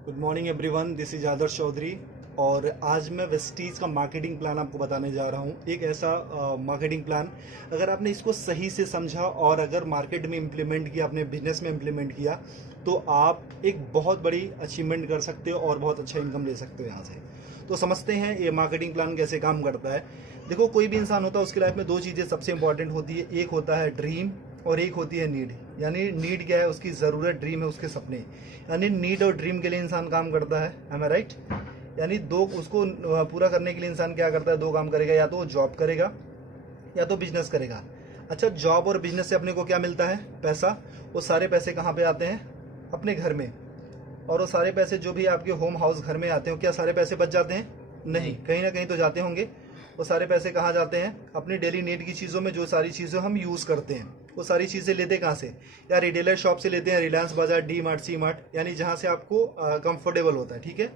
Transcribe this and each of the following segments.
Good morning everyone, this is Adarsh Chaudhary. और आज मैं वेस्टीज का मार्केटिंग प्लान आपको बताने जा रहा हूँ। एक ऐसा मार्केटिंग प्लान, अगर आपने इसको सही से समझा और अगर मार्केट में इम्प्लीमेंट किया, अपने बिजनेस में इम्प्लीमेंट किया, तो आप एक बहुत बड़ी अचीवमेंट कर सकते हो और बहुत अच्छा इनकम ले सकते हो यहाँ से। तो समझते हैं ये मार्केटिंग प्लान कैसे काम करता है। देखो, कोई भी इंसान होता है, उसकी लाइफ में दो चीज़ें सबसे इंपॉर्टेंट होती है। एक होता है ड्रीम और एक होती है नीड। यानी नीड क्या है? उसकी ज़रूरत। ड्रीम है उसके सपने। यानी नीड और ड्रीम के लिए इंसान काम करता है। एम आई राइट? यानी दो, उसको पूरा करने के लिए इंसान क्या करता है? दो काम करेगा, या तो वो जॉब करेगा या तो बिजनेस करेगा। अच्छा, जॉब और बिजनेस से अपने को क्या मिलता है? पैसा। वो सारे पैसे कहाँ पे आते हैं? अपने घर में। और वो सारे पैसे जो भी आपके होम हाउस घर में आते हो, क्या सारे पैसे बच जाते हैं? नहीं, कहीं ना कहीं तो जाते होंगे। वो सारे पैसे कहाँ जाते हैं? अपनी डेली नीड की चीज़ों में। जो सारी चीज़ें हम यूज़ करते हैं, वो सारी चीज़ें लेते कहाँ से? या रिटेलर शॉप से लेते हैं, रिलायंस बाजार, डी मार्ट, सी मार्ट, यानी जहाँ से आपको कंफर्टेबल होता है। ठीक है।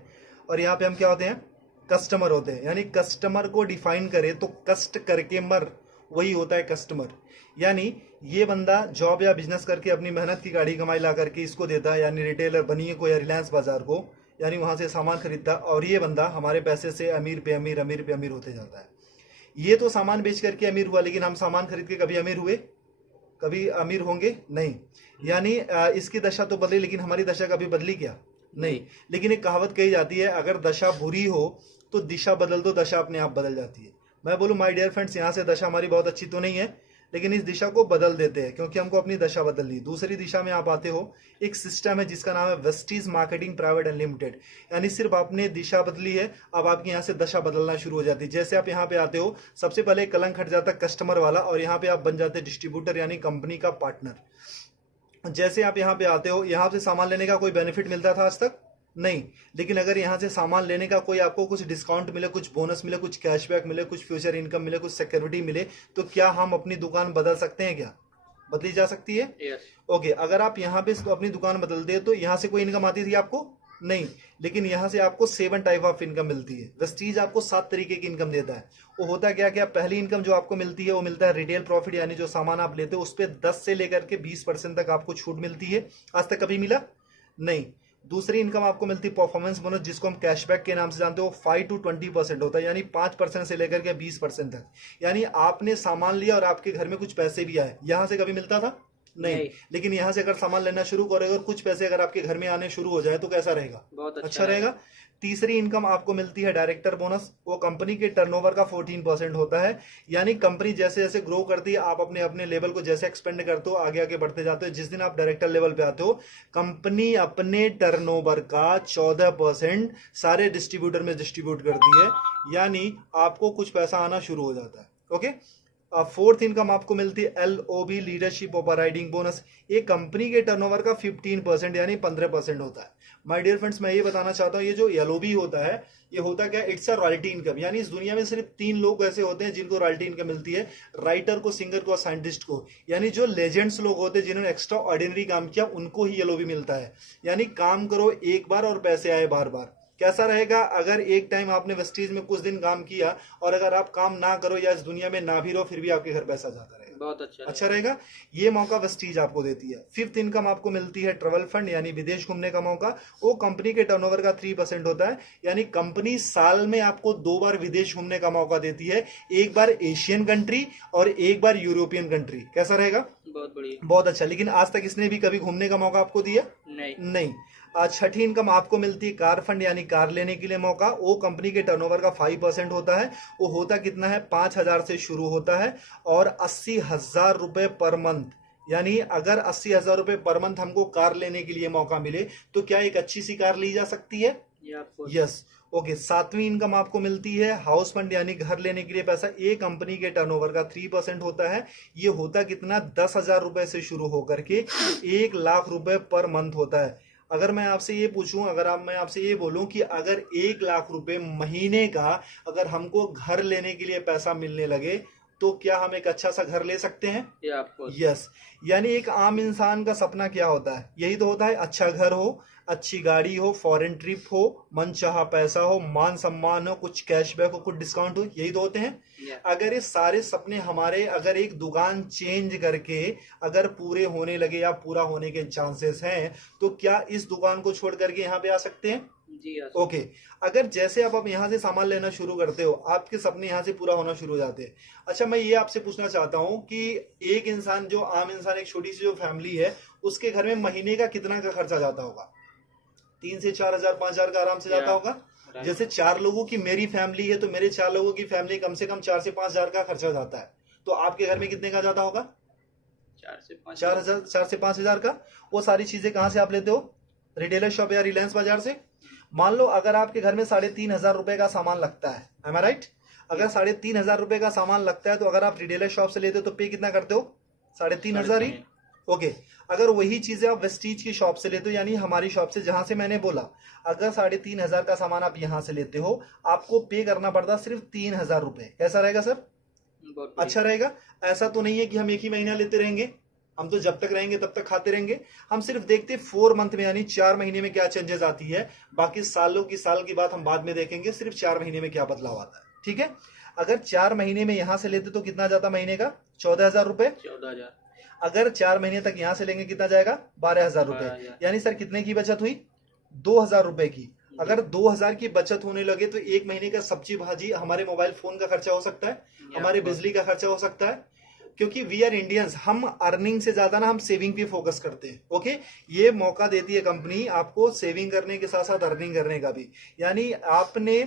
और यहाँ पे हम क्या होते हैं? कस्टमर होते हैं। यानी कस्टमर को डिफाइन करें तो कष्ट करके मर, वही होता है कस्टमर। यानी ये बंदा जॉब या बिजनेस करके अपनी मेहनत की गाड़ी कमाई ला करके इसको देता है, यानी रिटेलर बनिए को या रिलायंस बाजार को, यानी वहां से सामान खरीदता है, और ये बंदा हमारे पैसे से अमीर पे अमीर, अमीर पे अमीर होते जाता है। ये तो सामान बेच करके अमीर हुआ, लेकिन हम सामान खरीद के कभी अमीर हुए? कभी अमीर होंगे? नहीं। यानी इसकी दशा तो बदली, लेकिन हमारी दशा कभी बदली क्या? नहीं। लेकिन एक कहावत कही जाती है, अगर दशा बुरी हो तो दिशा बदल दो, दशा अपने आप बदल जाती है। मैं बोलूं माय डियर फ्रेंड्स, यहाँ से दशा हमारी बहुत अच्छी तो नहीं है, लेकिन इस दिशा को बदल देते हैं, क्योंकि हमको अपनी दशा बदलनी। दूसरी दिशा में आप आते हो, एक सिस्टम है जिसका नाम है वेस्टीज मार्केटिंग प्राइवेट अनलिमिटेड। यानी सिर्फ आपने दिशा बदली है, अब आपकी यहाँ से दशा बदलना शुरू हो जाती है। जैसे आप यहाँ पे आते हो, सबसे पहले कलंक हट जाता है कस्टमर वाला, और यहाँ पे आप बन जाते हैं डिस्ट्रीब्यूटर, यानी कंपनी का पार्टनर। जैसे आप यहाँ पे आते हो, यहाँ से सामान लेने का कोई बेनिफिट मिलता था आज तक? नहीं। लेकिन अगर यहाँ से सामान लेने का कोई आपको कुछ डिस्काउंट मिले, कुछ बोनस मिले, कुछ कैशबैक मिले, कुछ फ्यूचर इनकम मिले, कुछ सिक्योरिटी मिले, तो क्या हम अपनी दुकान बदल सकते हैं? क्या बदली जा सकती है? यस। ओके। अगर आप यहाँ पे अपनी दुकान बदलते हैं, तो यहाँ से कोई इनकम आती थी आपको? नहीं। लेकिन यहाँ से आपको 7 टाइप ऑफ इनकम मिलती है। वेस्टीज आपको 7 तरीके की इनकम देता है। वो होता क्या क्या? पहली इनकम जो आपको मिलती है वो मिलता है रिटेल प्रॉफिट, यानी जो सामान आप लेते हो उस पर 10 से लेकर के 20% तक आपको छूट मिलती है। आज तक कभी मिला? नहीं। दूसरी इनकम आपको मिलती है परफॉर्मेंस बोनस, जिसको हम कैशबैक के नाम से जानते हो। 5 to 20% होता है, यानी 5% से लेकर के 20% तक। यानी आपने सामान लिया और आपके घर में कुछ पैसे भी आए, यहां से कभी मिलता था? नहीं। लेकिन यहां से अगर सामान लेना शुरू करोगे और कुछ पैसे अगर आपके घर में आने शुरू हो जाए, तो कैसा रहेगा? बहुत अच्छा रहेगा। तीसरी इनकम आपको मिलती है डायरेक्टर बोनस। वो कंपनी के टर्नओवर का 14% होता है। यानी कंपनी जैसे जैसे ग्रो करती है, आप अपने अपने लेवल को जैसे एक्सपेंड करते हो, आगे आगे बढ़ते जाते हो, जिस दिन आप डायरेक्टर लेवल पे आते हो, कंपनी अपने टर्नओवर का 14% सारे डिस्ट्रीब्यूटर में डिस्ट्रीब्यूट करती है। यानी आपको कुछ पैसा आना शुरू हो जाता है। ओके। फोर्थ इनकम आपको मिलती है LOB, लीडरशिप ओवरराइडिंग बोनस। ये कंपनी के टर्नओवर का 15% यानी 15% होता है। माय डियर फ्रेंड्स, मैं ये बताना चाहता हूँ, ये जो LOB होता है, ये होता क्या? It's a royalty income. यानी इस दुनिया में सिर्फ 3 लोग ऐसे होते हैं जिनको रॉयल्टी इनकम मिलती है, राइटर को, सिंगर को और साइंटिस्ट को। यानी जो लेजेंड्स लोग होते हैं, जिन्होंने एक्स्ट्रा ऑर्डिनरी काम किया, उनको ही LOB मिलता है। यानी काम करो एक बार और पैसे आए बार बार। कैसा रहेगा अगर एक टाइम आपने वेस्टीज में कुछ दिन काम किया, और अगर आप काम ना करो या इस दुनिया में ना भी रहो, फिर भी आपके घर पैसा जाता रहेगा? बहुत अच्छा रहेगा। ये मौका वेस्टीज आपको देती है। फिफ्थ इनकम आपको मिलती है ट्रेवल फंड, यानी विदेश घूमने का मौका। वो कंपनी के टर्नओवर का 3% होता है। यानी कंपनी साल में आपको 2 बार विदेश घूमने का मौका देती है, एक बार एशियन कंट्री और एक बार यूरोपियन कंट्री। कैसा रहेगा? बहुत बढ़िया। बहुत अच्छा। लेकिन आज तक इसने भी कभी घूमने का मौका आपको दिया? नहीं। छठी इनकम आपको मिलती है कार फंड, यानी कार लेने के लिए मौका। वो कंपनी के टर्नओवर का 5% होता है। वो होता कितना है? 5,000 से शुरू होता है और 80,000 रुपए पर मंथ। यानी अगर 80,000 रुपए पर मंथ हमको कार लेने के लिए मौका मिले, तो क्या एक अच्छी सी कार ली जा सकती है? यस। ओके। सातवीं इनकम आपको मिलती है हाउस फंड, यानी घर लेने के लिए पैसा। ये कंपनी के टर्नओवर का 3% होता है। ये होता कितना? 10,000 रुपए से शुरू होकर के 1,00,000 रुपए पर मंथ होता है। अगर मैं आपसे ये पूछूं, मैं आपसे ये बोलूं कि अगर 1,00,000 रुपए महीने का अगर हमको घर लेने के लिए पैसा मिलने लगे, तो क्या हम एक अच्छा सा घर ले सकते हैं? आपको यस। यानी एक आम इंसान का सपना क्या होता है? यही तो होता है, अच्छा घर हो, अच्छी गाड़ी हो, फॉरेन ट्रिप हो, मनचाहा पैसा हो, मान सम्मान हो, कुछ कैशबैक हो, कुछ डिस्काउंट हो, यही तो होते हैं। अगर ये सारे सपने हमारे अगर एक दुकान चेंज करके अगर पूरे होने लगे या पूरा होने के चांसेस हैं, तो क्या इस दुकान को छोड़ करके यहाँ पे आ सकते हैं? जी ओके। अगर जैसे आप यहाँ से सामान लेना शुरू करते हो, आपके सपने यहाँ से पूरा होना शुरू हो जाते हैं। अच्छा, मैं ये आपसे पूछना चाहता हूँ कि एक इंसान, जो आम इंसान, एक छोटी सी जो फैमिली है, उसके घर में महीने का कितना का खर्चा जाता होगा? 3 से 4 हजार, 5 हजार का आराम से जाता होगा। जैसे 4 लोगों की मेरी फैमिली है, तो मेरे 4 लोगों की फैमिली कम से कम 4 से 5 हजार का खर्चा जाता है। तो आपके घर में कितने का जाता होगा? 4 से 5 हजार का। वो सारी चीजें कहाँ से आप लेते हो? रिटेलर शॉप या रिलायंस बाजार से। मान लो अगर आपके घर में 3,500 रुपए का सामान लगता है, एम आई राइट? अगर 3,500 रुपए का सामान लगता है, तो अगर आप रिटेलर शॉप से लेते हो तो पे कितना करते हो? 3,500 ही। ओके। अगर वही चीजें आप वेस्टीज की शॉप से लेते हो, यानी हमारी शॉप से, जहां से मैंने बोला, अगर 3,500 का सामान आप यहां से लेते हो, आपको पे करना पड़ता सिर्फ 3,000 रुपए। कैसा रहेगा सर? अच्छा रहेगा। ऐसा तो नहीं है कि हम एक ही महीना लेते रहेंगे, हम तो जब तक रहेंगे तब तक खाते रहेंगे। हम सिर्फ देखते 4 मंथ में, यानी 4 महीने में क्या चेंजेस आती है। बाकी सालों की साल की बात हम बाद में देखेंगे, सिर्फ 4 महीने में क्या बदलाव आता है। ठीक है। अगर 4 महीने में यहां से लेते तो कितना जाता महीने का? 14,000 रुपए। 14,000। अगर 4 महीने तक यहां से लेंगे कितना जाएगा? 12,000 रुपए। यानी सर कितने की बचत हुई? 2,000 रुपए की। अगर 2,000 की बचत होने लगे तो एक महीने का सब्जी भाजी, हमारे मोबाइल फोन का खर्चा हो सकता है, हमारे बिजली का खर्चा हो सकता है। क्योंकि वी आर इंडियंस, हम अर्निंग से ज्यादा ना हम सेविंग पे फोकस करते हैं। ओके। ये मौका देती है कंपनी आपको सेविंग करने के साथ साथ अर्निंग करने का भी। यानी आपने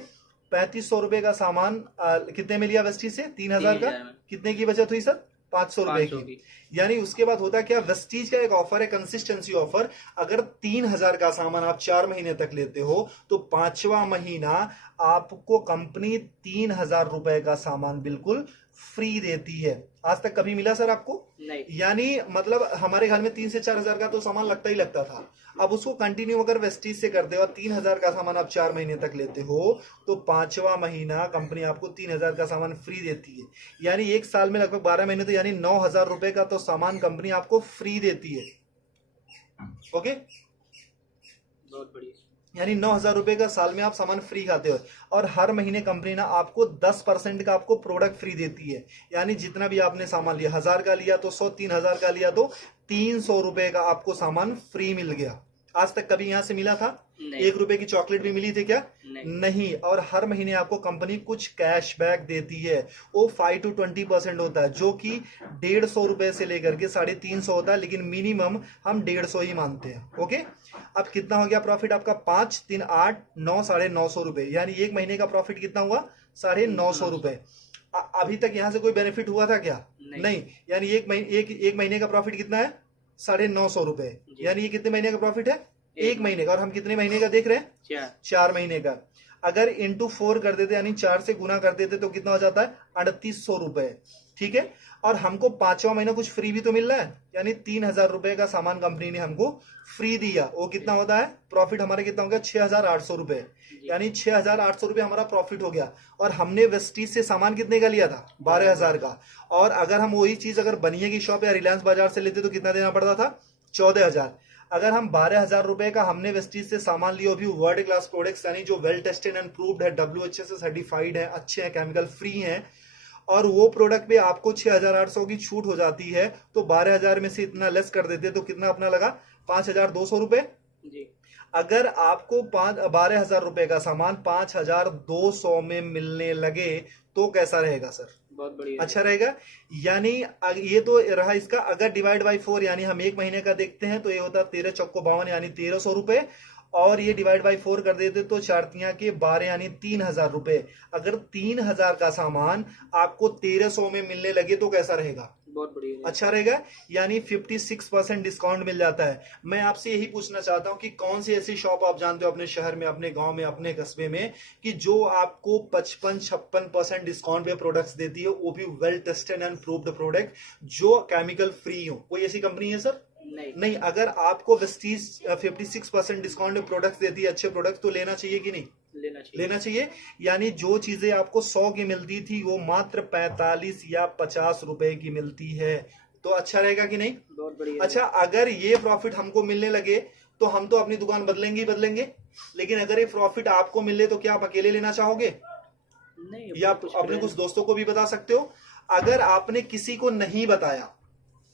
3,500 रुपए का सामान कितने में लिया वेस्टीज से? 3,000 का। कितने की बचत हुई सर? 500 रुपए की। यानी उसके बाद होता क्या, वेस्टीज का एक ऑफर है, कंसिस्टेंसी ऑफर। अगर 3,000 का सामान आप 4 महीने तक लेते हो, तो 5वां महीना आपको कंपनी 3,000 रुपए का सामान बिल्कुल फ्री देती है। आज तक कभी मिला सर आपको? नहीं। यानी मतलब हमारे घर में 3 से 4 हजार का तो सामान लगता ही लगता था। अब उसको कंटिन्यू अगर वेस्टीज से करते हो, 3,000 का सामान आप 4 महीने तक लेते हो, तो 5वां महीना कंपनी आपको 3,000 का सामान फ्री देती है। यानी एक साल में लगभग 12 महीने, तो यानी 9,000 रुपए का तो सामान कंपनी आपको फ्री देती है। ओके। बहुत बढ़िया। यानी 9,000 रुपए का साल में आप सामान फ्री खाते हो। और हर महीने कंपनी ना आपको 10% का आपको प्रोडक्ट फ्री देती है। यानी जितना भी आपने सामान लिया, 1,000 का लिया तो 100, 3,000 का लिया तो 300 रुपए का आपको सामान फ्री मिल गया। आज तक कभी यहां से मिला था? 1 रुपए की चॉकलेट भी मिली थी क्या? नहीं। और हर महीने आपको कंपनी कुछ कैशबैक देती है, वो 5 to 20% होता है, जो कि 150 रुपए से लेकर के 350 होता है, लेकिन मिनिमम हम 150 ही मानते हैं। ओके। अब कितना हो गया प्रॉफिट आपका? 5, 3, 8, 9, 950 रुपए। यानी एक महीने का प्रॉफिट कितना हुआ? 950 रुपए। अभी तक यहां से कोई बेनिफिट हुआ था क्या? नहीं। यानी एक महीने का प्रॉफिट कितना है? 950 रुपए। यानी ये कितने महीने का प्रॉफिट है? एक महीने का। और हम कितने महीने का देख रहे हैं? 4 महीने का। अगर इंटू 4 कर देते, यानी 4 से गुना कर देते, तो कितना हो जाता है? 3,800 रुपए। ठीक है। और हमको 5वां महीना कुछ फ्री भी तो मिल रहा है, यानी 3,000 रुपए का सामान कंपनी ने हमको फ्री दिया। वो कितना होता है? प्रॉफिट हमारा कितना हो गया? 6,800 रुपए। यानी 6,800 रुपए हमारा प्रॉफिट हो गया। और हमने वेस्टीज से सामान कितने का लिया था? 12,000 का। और अगर हम वही चीज अगर बनिए की शॉप या रिलायंस बाजार से लेते तो कितना देना पड़ता था? 14,000। अगर हम 12,000 रुपए का हमने वेस्टीज से सामान लिया, भी वर्ल्ड क्लास प्रोडक्ट्स, यानी जो वेल टेस्टेड एंड प्रूव्ड है, WHA से सर्टिफाइड है, अच्छे हैं, केमिकल फ्री हैं, और वो प्रोडक्ट पे आपको 6,800 की छूट हो जाती है, तो 12,000 में से इतना लेस कर देते तो कितना अपना लगा? 5,200 रुपए। अगर आपको 12,000 रुपए का सामान 5,200 में मिलने लगे तो कैसा रहेगा सर? बहुत बढ़िया। अच्छा रहेगा। यानी ये तो रहा इसका। अगर डिवाइड बाई 4, यानी हम एक महीने का देखते हैं, तो ये होता है 13 चौको 52, यानी 1,300 रुपए। और ये डिवाइड बाई 4 कर देते तो 4 के 12, यानी 3,000 रुपए। अगर 3,000 का सामान आपको 1,300 में मिलने लगे तो कैसा रहेगा? बहुत बढ़िया। अच्छा रहेगा। यानी 56% डिस्काउंट मिल जाता है। मैं आपसे यही पूछना चाहता हूं कि कौन सी ऐसी शॉप आप जानते हो अपने शहर में, अपने गांव में, अपने कस्बे में, कि जो आपको 55-56% डिस्काउंट पे प्रोडक्ट्स देती है, वो भी well tested and proved product, जो केमिकल फ्री हो? कोई ऐसी कंपनी है सर? नहीं नहीं, अगर आपको वेस्टीज 56% डिस्काउंट में प्रोडक्ट्स देती है, अच्छे प्रोडक्ट, तो लेना चाहिए कि नहीं? लेना चाहिए। लेना चाहिए। यानी जो चीजें आपको 100 की मिलती थी वो मात्र 45 या 50 रुपए की मिलती है, तो अच्छा रहेगा कि नहीं? बहुत बढ़िया। अच्छा, अगर ये प्रॉफिट हमको मिलने लगे तो हम तो अपनी दुकान बदलेंगे ही बदलेंगे, लेकिन अगर ये प्रॉफिट आपको मिले तो क्या आप अकेले लेना चाहोगे? नहीं, या आप अपने कुछ दोस्तों को भी बता सकते हो। अगर आपने किसी को नहीं बताया,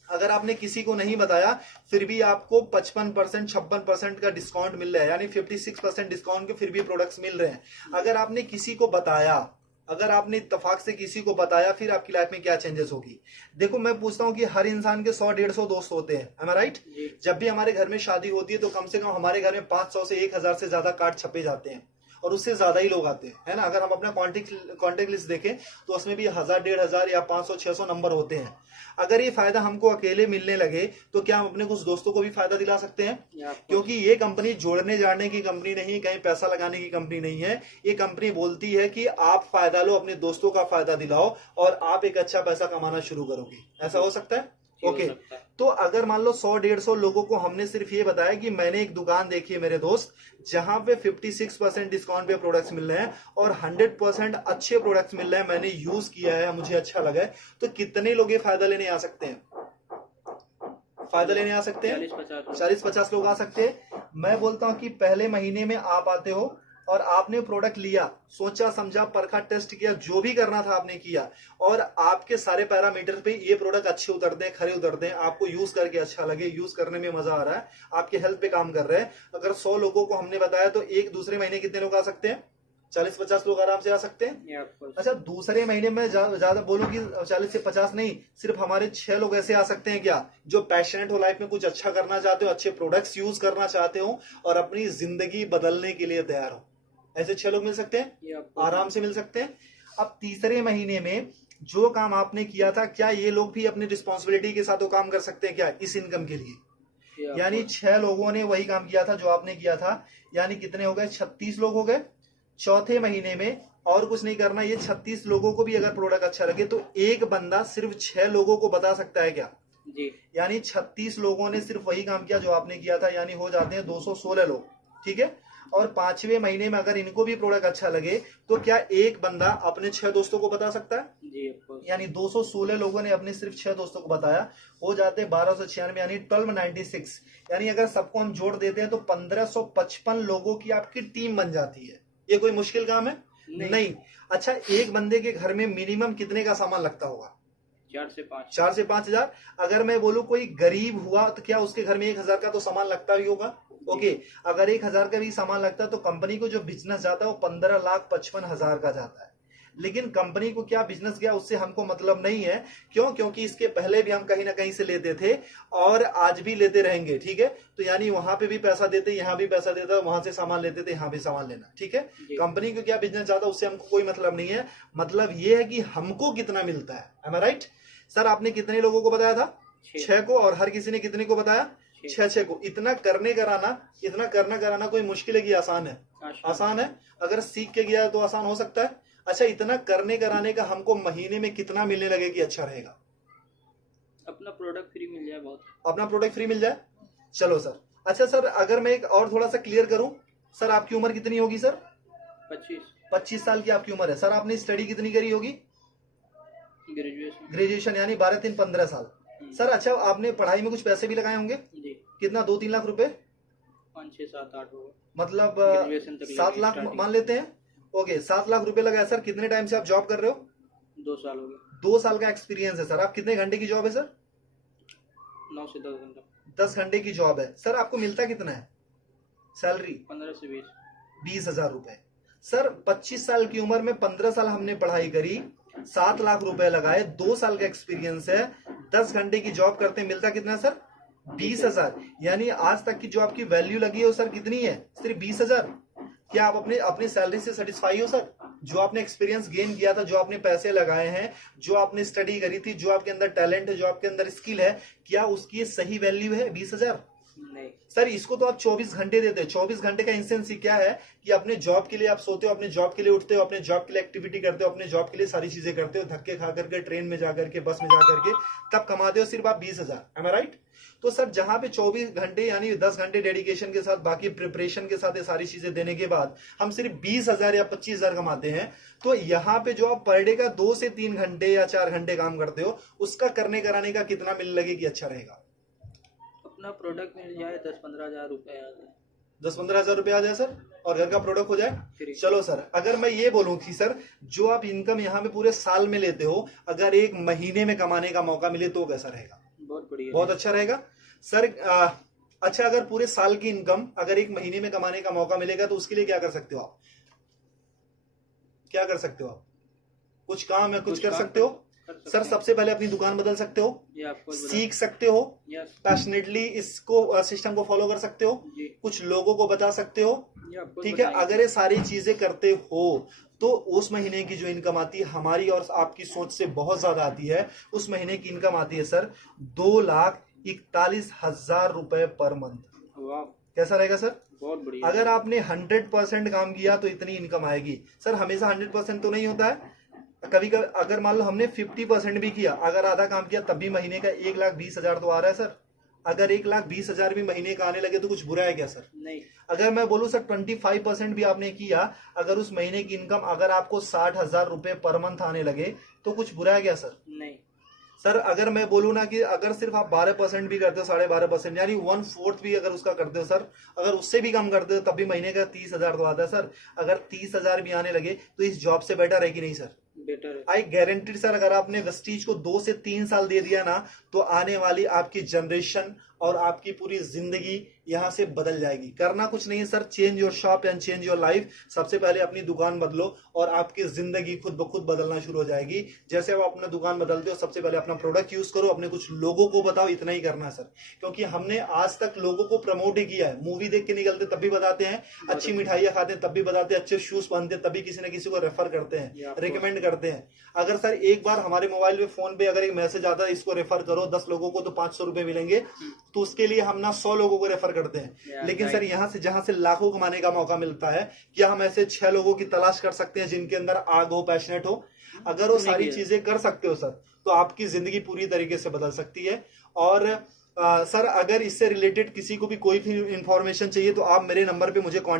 अगर आपने किसी को नहीं बताया फिर भी आपको 55% 56% का डिस्काउंट मिल रहा है, यानी 56% डिस्काउंट के फिर भी प्रोडक्ट्स मिल रहे हैं। अगर आपने किसी को बताया, अगर आपने इत्तेफाक से किसी को बताया, फिर आपकी लाइफ में क्या चेंजेस होगी? देखो, मैं पूछता हूं कि हर इंसान के 100-150 दोस्त होते हैं, am I right? जब भी हमारे घर में शादी होती है तो कम से कम हमारे घर में 500 से 1000 से ज्यादा कार्ड छपे जाते हैं, और उससे ज्यादा ही लोग आते हैं, है ना? अगर हम अपना कॉन्टेक्ट लिस्ट देखें तो उसमें भी 1000-1500 या 500-600 नंबर होते हैं। अगर ये फायदा हमको अकेले मिलने लगे तो क्या हम अपने कुछ दोस्तों को भी फायदा दिला सकते हैं? क्योंकि ये कंपनी जोड़ने जाने की कंपनी नहीं, कहीं पैसा लगाने की कंपनी नहीं है। ये कंपनी बोलती है कि आप फायदा लो, अपने दोस्तों का फायदा दिलाओ और आप एक अच्छा पैसा कमाना शुरू करोगे। ऐसा हो सकता है? ओके, तो अगर मान लो 100-150 लोगों को हमने सिर्फ ये बताया कि मैंने एक दुकान देखी है मेरे दोस्त, जहां पे 56% डिस्काउंट पे प्रोडक्ट्स मिल रहे हैं और 100% अच्छे प्रोडक्ट्स मिल रहे हैं, मैंने यूज किया है, मुझे अच्छा लगा है, तो कितने लोग ये फायदा लेने आ सकते हैं? फायदा लेने आ सकते हैं 40-50 लोग आ सकते हैं। मैं बोलता हूं कि पहले महीने में आप आते हो और आपने प्रोडक्ट लिया, सोचा समझा, परखा, टेस्ट किया, जो भी करना था आपने किया, और आपके सारे पैरामीटर पे ये प्रोडक्ट अच्छे उतरते हैं, खरे उतरते हैं, आपको यूज करके अच्छा लगे, यूज करने में मजा आ रहा है, आपके हेल्थ पे काम कर रहे हैं। अगर 100 लोगों को हमने बताया तो एक दूसरे महीने कितने लोग आ सकते हैं? 40-50 लोग आराम से आ सकते हैं। अच्छा, दूसरे महीने में ज्यादा बोलूं कि 40 से 50 नहीं, सिर्फ हमारे 6 लोग ऐसे आ सकते हैं क्या, जो पैशनेट हो, लाइफ में कुछ अच्छा करना चाहते हो, अच्छे प्रोडक्ट्स यूज करना चाहते हो और अपनी जिंदगी बदलने के लिए तैयार हो। ऐसे 6 लोग मिल सकते हैं, आराम से मिल सकते हैं। अब तीसरे महीने में जो काम आपने किया था, क्या ये लोग भी अपनी रिस्पॉन्सिबिलिटी के साथ वो काम कर सकते हैं क्या इस इनकम के लिए? यानी 6 लोगों ने वही काम किया था जो आपने किया था, यानी कितने हो गए? 36 लोग हो गए। चौथे महीने में और कुछ नहीं करना, ये 36 लोगों को भी अगर प्रोडक्ट अच्छा लगे तो एक बंदा सिर्फ 6 लोगों को बता सकता है क्या जी? यानी 36 लोगों ने सिर्फ वही काम किया जो आपने किया था, यानी हो जाते हैं 216 लोग, ठीक है। और 5वें महीने में अगर इनको भी प्रोडक्ट अच्छा लगे तो क्या एक बंदा अपने 6 दोस्तों को बता सकता है जी? यानी 216 लोगों ने अपने सिर्फ 6 दोस्तों को बताया, हो जाते 1296, यानी 1296। यानी अगर सबको हम जोड़ देते हैं तो 1555 लोगों की आपकी टीम बन जाती है। ये कोई मुश्किल काम है? नहीं। अच्छा, एक बंदे के घर में मिनिमम कितने का सामान लगता होगा? 4 से 5 हजार। अगर मैं बोलूं कोई गरीब हुआ तो क्या उसके घर में 1000 का तो सामान लगता ही होगा? ओके, अगर 1000 का भी सामान लगता है तो कंपनी को जो बिजनेस जाता है वो 15,55,000 का जाता है। लेकिन कंपनी को क्या बिजनेस गया उससे हमको मतलब नहीं है। क्यों? क्योंकि इसके पहले भी हम कहीं ना कहीं से लेते थे और आज भी लेते रहेंगे, ठीक है। तो यानी वहां पे भी पैसा देते, यहाँ भी पैसा देता, वहां से सामान लेते थे, यहाँ भी सामान लेना, ठीक है। कंपनी को क्या बिजनेस जाता उससे हमको कोई मतलब नहीं है। मतलब ये है कि हमको कितना मिलता है। एम आई राइट? सर, आपने कितने लोगों को बताया था? 6 को। और हर किसी ने कितने को बताया? 6 को। इतना करना कराना कोई मुश्किल है कि आसान है? आसान है। अगर सीख के गया तो आसान हो सकता है। अच्छा, इतना करने कराने का हमको महीने में कितना मिलने लगे कि अच्छा रहेगा? अपना प्रोडक्ट फ्री मिल जाए, बहुत अपना प्रोडक्ट फ्री मिल जाए। चलो सर। अच्छा सर, अगर मैं एक और थोड़ा सा क्लियर करूं, सर आपकी उम्र कितनी होगी सर? 25 साल की आपकी उम्र है। सर आपने स्टडी कितनी करी होगी? ग्रेजुएशन, यानी 12-3-15 साल। सर अच्छा, आपने पढ़ाई में कुछ पैसे भी लगाए होंगे? कितना? 2-3 लाख रुपए? 5-6-7-8 होगा, मतलब 7 लाख मान लेते हैं। ओके, 7 लाख रुपए लगाए। सर कितने टाइम से आप जॉब कर रहे हो? 2 साल हो गए। 2 साल का एक्सपीरियंस है सर। आप कितने घंटे की जॉब है सर? 9 से 10 घंटा। 10 घंटे की जॉब है। सर आपको मिलता कितना है सैलरी? 15 से 20 हजार रुपए। सर 25 साल की उम्र में 15 साल हमने पढ़ाई करी, 7 लाख रुपए लगाए, 2 साल का एक्सपीरियंस है, 10 घंटे की जॉब करते, मिलता कितना सर? 20 हजार। यानी आज तक की जो आपकी वैल्यू लगी है वो सर कितनी है? सिर्फ 20 हजार। क्या आप अपनी सैलरी से सेटिस्फाई हो सर? जो आपने एक्सपीरियंस गेन किया था, जो आपने पैसे लगाए हैं, जो आपने स्टडी करी थी, जो आपके अंदर टैलेंट है, जो आपके अंदर स्किल है, क्या उसकी सही वैल्यू है 20 हजार? नहीं सर। इसको तो आप 24 घंटे देते हो। 24 घंटे का इंसेंस क्या है कि अपने जॉब के लिए आप सोते हो, अपने जॉब के लिए उठते हो, अपने जॉब के लिए एक्टिविटी करते हो, अपने जॉब के लिए सारी चीजें करते हो, धक्के खा करके, ट्रेन में जाकर के, बस में जाकर के, तब कमाते हो सिर्फ आप 20 हजार। एम आई राइट? तो सर जहां पे 24 घंटे यानी 10 घंटे डेडिकेशन के साथ बाकी प्रिपरेशन के साथ ये सारी चीजें देने के बाद हम सिर्फ 20,000 या 25,000 कमाते हैं, तो यहाँ पे जो आप पर डे का 2 से 3 घंटे या 4 घंटे काम करते हो, उसका करने कराने का कितना मिल लगे कि अच्छा रहेगा? अपना प्रोडक्ट मिल जाए 10-15 हज़ार रुपये आ जाए। 10-15 हजार रुपये आ जाए सर, और घर का प्रोडक्ट हो जाए। फ्री। चलो सर, अगर मैं ये बोलूं कि सर जो आप इनकम यहाँ पे पूरे साल में लेते हो, अगर एक महीने में कमाने का मौका मिले तो कैसा रहेगा? बहुत बढ़िया। बहुत अच्छा रहेगा सर। अच्छा, अगर पूरे साल की इनकम अगर एक महीने में कमाने का मौका मिलेगा तो उसके लिए क्या कर सकते हो आप? क्या कर सकते हो आप? कुछ काम है, कुछ कर सकते हो सर। सबसे पहले अपनी दुकान बदल सकते हो, सीख सकते हो, पैशनेटली इसको सिस्टम को फॉलो कर सकते हो, कुछ लोगों को बता सकते हो, ठीक है। अगर ये सारी चीजें करते हो तो उस महीने की जो इनकम आती है हमारी और आपकी सोच से बहुत ज्यादा आती है। उस महीने की इनकम आती है सर 2,41,000 रुपए पर मंथ। कैसा रहेगा सर? बहुत बढ़िया। अगर आपने 100% काम किया तो इतनी इनकम आएगी सर। हमेशा 100% तो नहीं होता है, कभी कभी अगर मान लो हमने 50% भी किया, अगर आधा काम किया तब भी महीने का 1,20,000 तो आ रहा है सर। अगर 1,20,000 भी महीने का आने लगे तो कुछ बुरा है क्या सर? नहीं। अगर मैं बोलूं सर 25% भी आपने किया, अगर उस महीने की इनकम अगर आपको 60,000 रुपए पर मंथ आने लगे तो कुछ बुरा है क्या सर? नहीं सर अगर मैं बोलूं ना कि अगर सिर्फ आप 12% भी करते हो, 12.5% यानी 1/4 भी अगर उसका करते हो सर, अगर उससे भी कम करते हो तब भी महीने का 30,000 तो आता है सर। अगर 30,000 भी आने लगे तो इस जॉब से बेटर है कि नहीं सर? बेटर है। आई गारंटीड सर, अगर आपने वेस्टीज को 2 से 3 साल दे दिया ना तो आने वाली आपकी जनरेशन और आपकी पूरी जिंदगी यहां से बदल जाएगी। करना कुछ नहीं है sir, change your shop and change your life. सबसे पहले अपनी दुकान बदलो और आपकी जिंदगी खुद ब खुद बदलना शुरू हो जाएगी। जैसे आप अपना दुकान बदलते हो, सबसे पहले अपना प्रोडक्ट यूज करो, अपने कुछ लोगों को बताओ, इतना ही करना है सर। क्योंकि हमने आज तक लोगों को प्रमोट ही किया है। मूवी देख के निकलते तब भी बताते हैं, अच्छी मिठाइयां खाते हैं तब भी बताते हैं, अच्छे शूज पहनते हैं तभी किसी न किसी को रेफर करते हैं, रिकमेंड करते हैं। अगर सर एक बार हमारे मोबाइल पे फोन पे अगर एक मैसेज आता है इसको रेफर करो 10 लोगों को तो 500 रुपए मिलेंगे, तो उसके लिए हम ना 100 लोगों को रेफर करते हैं। लेकिन सर यहाँ से जहां से लाखों कमाने का मौका मिलता है, क्या हम ऐसे 6 लोगों की तलाश कर सकते हैं जिनके अंदर आग हो, पैशनेट हो? अगर वो सारी चीजें कर सकते हो सर तो आपकी जिंदगी पूरी तरीके से बदल सकती है। और सर अगर इससे रिलेटेड किसी को भी कोई भी इंफॉर्मेशन चाहिए तो आप मेरे नंबर पे मुझे